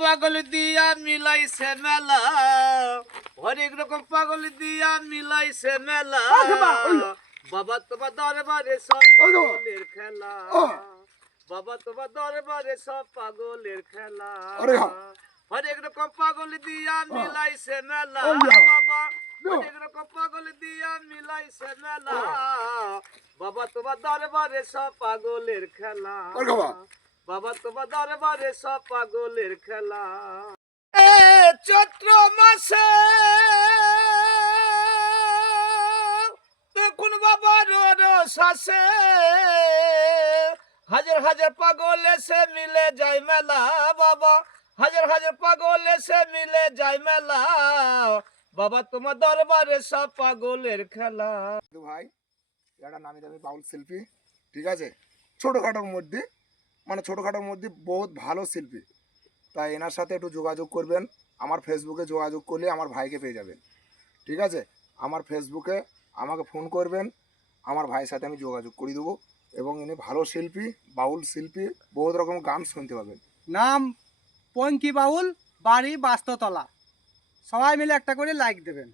পাগল দিয়া মিলাইছে মেলা, হরেক রকম পাগল দিয়া মিলাইছে মেলা। বাবা তোমার দরবারে সব পাগলের খেলা, বাবা তোমার দরবারে সব পাগলের খেলা। হরেক রকম পাগল দিয়া মিলাইছে মেলা, বাবা হরেক রকম পাগল দিয়া মিলাইছে মেলা। বাবা তোমার দরবারে সব পাগলের খেলা, বাবা তোমার দরবারে সব পাগলের খেলা। চৈত্র মাসে দেখুন বাবার রস আসে, হাজার হাজার পাগল এসে মিলে যায় মেলা। বাবা হাজার হাজার পাগল এসে মিলে যায় মেলা, বাবা তোমার দরবারে সব পাগলের খেলা। ভাই একটা নামি দামি বাউল শিল্পী, ঠিক আছে, ছোটোখাটোর মধ্যে, মানে ছোটোখাটোর মধ্যে বহুত ভালো শিল্পী। তাই এনার সাথে একটু যোগাযোগ করবেন। আমার ফেসবুকে যোগাযোগ করলে আমার ভাইকে পেয়ে যাবেন, ঠিক আছে। আমার ফেসবুকে আমাকে ফোন করবেন, আমার ভাইয়ের সাথে আমি যোগাযোগ করে দেবো। এবং ইনি ভালো শিল্পী, বাউল শিল্পী, বহুত রকম গান শুনতে পাবেন। নাম পঙ্কি বাউল, বাড়ি বাস্ততলা। সবাই মিলে একটা করে লাইক দেবেন।